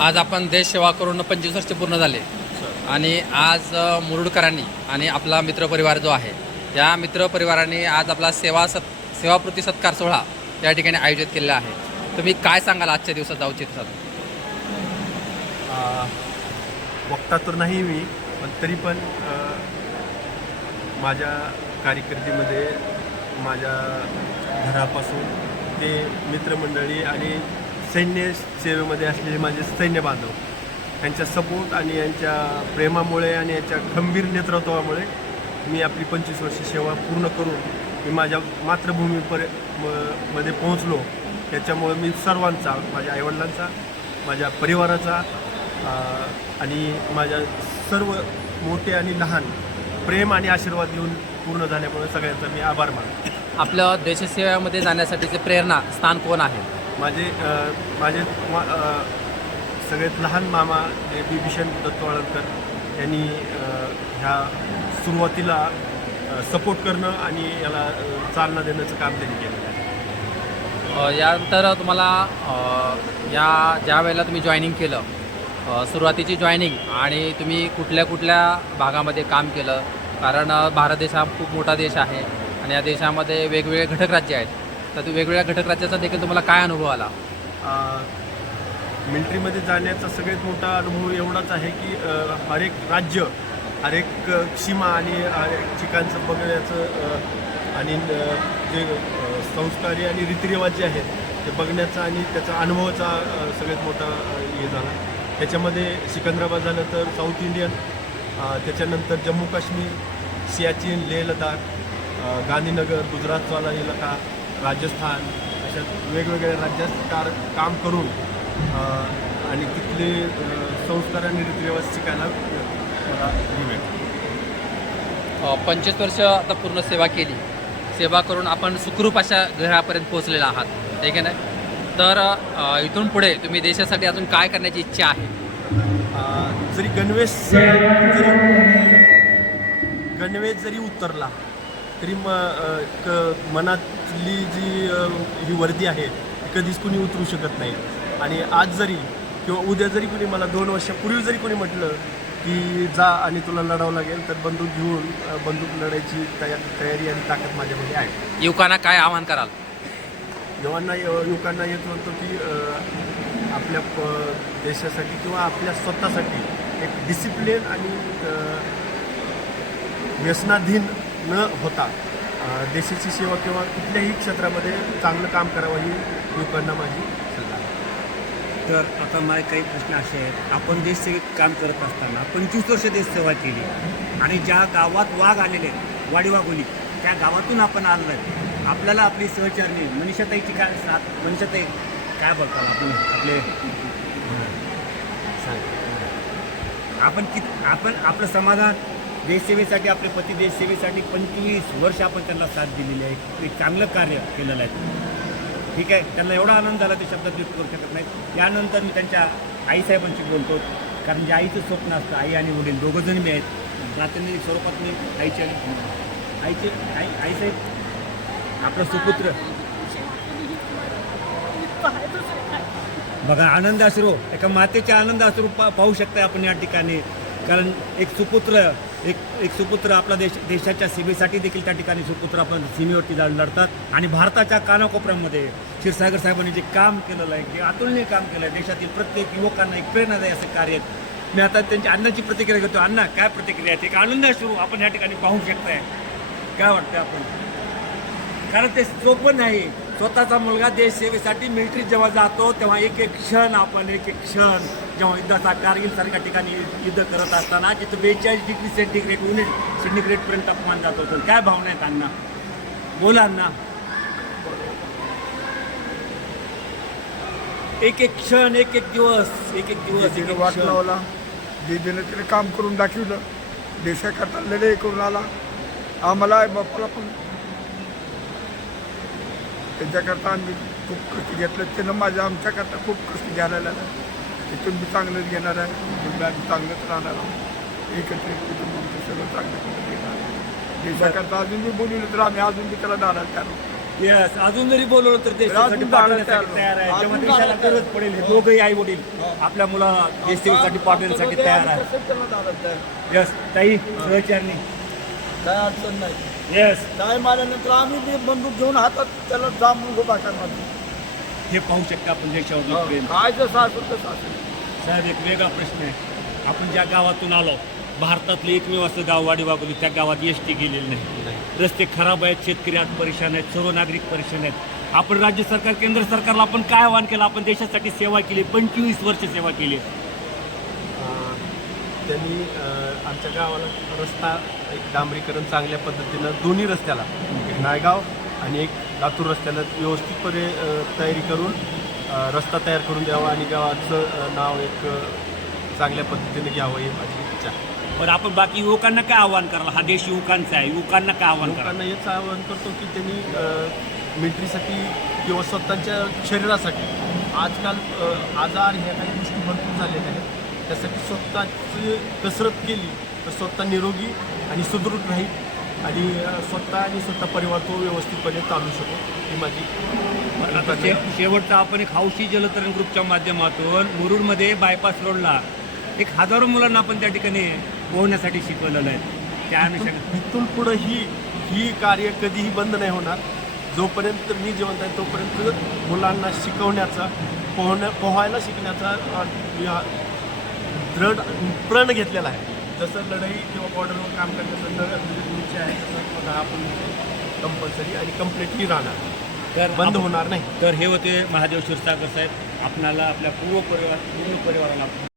आज आपण देश सेवा करून 25 वर्ष पूर्ण झाले आणि आज मुरुडकरांनी आणि आपला मित्रपरिवार जो आहे त्या मित्रपरिवाराने आज आपला सेवाकृती सत्कार सोहळा या ठिकाणी आयोजित केलेला आहे। तुम्ही काय सांगाल आजच्या दिवसात जाऊ इच्छिता? वक्ता तर नाही मी, पण तरी पण माझ्या कारकिर्दीमध्ये माझ्या घरापासून ते मित्रमंडळी आणि सैन्य सेवेमध्ये असलेले माझे सैन्य बांधव यांच्या सपोर्ट आणि यांच्या प्रेमामुळे आणि यांच्या खंबीर नेतृत्वामुळे मी आपली 25 वर्ष सेवा पूर्ण करून मी माझ्या मध्ये पोहोचलो। त्याच्यामुळे मी सर्वांचा, माझ्या आईवडिलांचा, माझ्या परिवाराचा आणि माझ्या सर्व मोठे आणि लहान प्रेम आणि आशीर्वाद देऊन पूर्ण झाल्यामुळे सगळ्यांचा मी आभार मानतो। आपल्या देशसेवेमध्ये जाण्यासाठीचे प्रेरणा स्थान कोण आहे? माझे सगळ्यात लहान मामा बिभीषण दत्तवाळकर यांनी ह्या सुरुवातीला सपोर्ट करणं आणि याला चालना देण्याचं काम त्यांनी केलं आहे। यानंतर तुम्हाला ज्या वेळेला तुम्ही जॉईनिंग केलं, सुरुवातीची जॉईनिंग आणि तुम्ही कुठल्या कुठल्या भागामध्ये काम केलं? कारण भारत देश हा खूप मोठा देश आहे आणि या देशामध्ये वेगवेगळे घटक राज्य आहेत, तर वेगवेगळ्या घटक राज्याचा देखील तुम्हाला काय अनुभव आला? मिलिटरीमध्ये जाण्याचा सगळ्यात मोठा अनुभव एवढाच आहे की हर एक राज्य, हर एक सीमा आणि हर एक ठिकाणचं बघण्याचं आणि जे संस्कारी आणि रीतिरिवाज जे आहेत ते बघण्याचा आणि त्याचा अनुभवाचा सगळ्यात मोठा हे झाला। त्याच्यामध्ये सिकंदराबाद झालं, तर साऊथ इंडियन, त्याच्यानंतर जम्मू काश्मीर, सियाचीन, लेह लडाख, गांधीनगर, गुजरातवाला इलाका, राजस्थान, अशा वेगवेगळ्या राज्यात काम करून आणि तिथले संस्कार आणि रीतिरिवाज शिकायला मला मिळतं। 25 वर्ष आता पूर्ण सेवा केली, सेवा करून आपण सुखरूप अशा घरापर्यंत पोहोचलेला आहात, ठीक आहे ना? तर इथून पुढे तुम्ही देशासाठी अजून काय करण्याची इच्छा आहे? जरी गणवेश जरी उतरला तरी मनातली जी ही वर्दी आहे ती कधीच कुणी उतरू शकत नाही। आणि आज जरी किंवा उद्या जरी कुणी मला 2 वर्षापूर्वी जरी कोणी म्हटलं की जा आणि तुला लढावं लागेल, तर बंदूक घेऊन बंदूक लढायची तयारी आणि ताकद माझ्यामध्ये आहे। युवकांना काय आवाहन कराल? युवकांना येत होतं की आपल्या देशासाठी किंवा आपल्या स्वतःसाठी एक डिसिप्लिन आणि व्यसनाधीन न होता देशाची सेवा किंवा कुठल्याही क्षेत्रामध्ये चांगलं काम करावं ही युवकांना माझी सल्ला आहे। तर आता माझे काही प्रश्न असे आहेत, आपण देशसेवेत काम करत असताना 25 वर्ष देशसेवा केली आणि ज्या गावात वाघ आलेले वाडी वाघोली त्या गावातून आपण आलो आहे, आपल्याला आपली सहचारणी मनीषाताईची काय साथ, मनीषाताई काय बोलताल आपण आपले आपण आपलं समाधान देशसेवेसाठी, आपले पती देशसेवेसाठी 25 वर्ष आपण त्यांना साथ दिलेली आहे, एक चांगलं कार्य केलेलं आहे, ठीक आहे? त्यांना एवढा आनंद झाला ते शब्दात व्यक्त करू शकत नाही। यानंतर मी त्यांच्या आईसाहेबांशी बोलतो, कारण जे आईचं स्वप्न असतं, आई आणि वडील दोघंजण मी आहेत, प्रातिनिधिक स्वरूपात मी आईसाहेब आपलं सुपुत्र बघा, आनंद अश्रू, एका मातेचे आनंद अश्रू पाहू शकता आपण या ठिकाणी, कारण एक सुपुत्र आपला देशाच्या सेवेसाठी देखील त्या ठिकाणी सुपुत्र आपण सीमेवरती जाऊन लढतात आणि भारताच्या कानाकोपऱ्यामध्ये क्षीरसागर साहेबांनी जे काम केलेलं आहे, की अतुलनीय काम केलं आहे, देशातील प्रत्येक युवकांना एक प्रेरणादायी असं कार्य आहे। मी आता त्यांच्या अण्णाची प्रतिक्रिया घेतो। अण्णा, काय प्रतिक्रिया आहे? एक आनंद अश्रू आपण या ठिकाणी पाहू शकताय, काय वाटतं आपण? कारण ते सोपं नाही, स्वतःचा मुलगा देश सेवेसाठी मिलिटरीत जेव्हा जातो तेव्हा एक एक क्षण जेव्हा युद्धाचा कारगिलसारख्या ठिकाणी युद्ध करत असताना जिथं 42 डिग्री सेंटिग्रेडपर्यंत तापमान जात होतं, काय भावना आहेत अण्णा? बोला अण्णा। एक एक क्षण, एक एक दिवस वाट लावला, दीदीने तिने काम करून दाखवलं, देशाकरता लढाई करून आला। आम्हाला बाप्पाला पण त्याच्याकरता आम्ही खूप कष्ट घेतलं, त्यानं आमच्याकरता खूप कष्ट घ्यायला लागलं। इथून मी चांगलंच घेणार आहे, इथून आम्ही चांगलंच राहणार आहोत, एकत्रित कुटुंब आमचं सगळं चांगलं घेणार आहे। देशाकरता अजून मी बोलवलं तर आम्ही अजून बी त्याला नाराज करू। येस अजून जरी बोलवलं तर देशासाठी अजून पाठवण्यासाठी तयार आहे जेव्हा अजून देशाला जाणार गरज पडेल हे दोघंही आई वडील आपल्या मुलाला देश सेवेसाठी पाठवण्यासाठी तयार आहे कसं त्याला दारात आहे. यस ताई सहचारणी काय अडचण नाही येस काय मारल्यानंतर आम्ही ते बंदूक घेऊन हातात त्याला जांभूळ उभा करणार हे पाहू शकता आपण देशावर प्रेम काय जसं असेल तसं असेल साहेब एक वेगळा प्रश्न आहे आपण ज्या गावातून आलो भारतातलं एकमेव असं गाव वाडीवागोली त्या गावात एस टी गेलेली नाही रस्ते खराब आहेत शेतकरी आज परेशान आहेत सर्व नागरिक परेशान आहेत आपण राज्य सरकार केंद्र सरकारला आपण काय आवाहन केलं आपण देशासाठी सेवा केली 25 वर्ष सेवा केली त्यांनी आमच्या गावाला रस्ता एक डांबरीकरण चांगल्या पद्धतीनं दोन्ही रस्त्याला एक नायगाव आणि एक लातूर रस्त्याला व्यवस्थितपणे तयारी करून रस्ता तयार करून द्यावा आणि गावाचं नाव एक चांगल्या पद्धतीने घ्यावं ही माझी इच्छा आहे. पण आपण बाकी युवकांना काय आवाहन करायला हा देश युवकांचा आहे युवकांना काय आवाहन करा लोकांना हेच आवाहन करतो की त्यांनी मिलिटरीसाठी किंवा स्वतःच्या शरीरासाठी आजकाल आजार ह्या काही गोष्टी भरपूर झालेल्या आहेत त्यासाठी स्वतःची कसरत केली तर स्वतः निरोगी आणि सुदृढ राहील आणि स्वतः परिवार तो व्यवस्थितपणे चालू शकतो ही माझी पण आता शेवटचा आपण एक हौशी जलतरण ग्रुपच्या माध्यमातून मुरुडमध्ये बायपास रोडला एक हजारो मुलांना आपण त्या ठिकाणी पोहण्यासाठी शिकवलेलं आहे त्या अनुषंगाने इथून पुढं ही कार्य कधीही बंद नाही होणार जोपर्यंत मी जिवंत आहे तोपर्यंत मुलांना शिकवण्याचा पोहायला शिकण्याचा दृढ प्रण घेतलेला आहे जसं लढाई किंवा बॉर्डरवर काम करण्याचं निश्चय आहे तसं स्वतः आपण कंपल्सरी आणि कम्प्लिटली राहणार तर बंद होणार नाही तर हे होते महादेव क्षीरसागर साहेब आपणाला आपल्या पूर्ण परिवाराला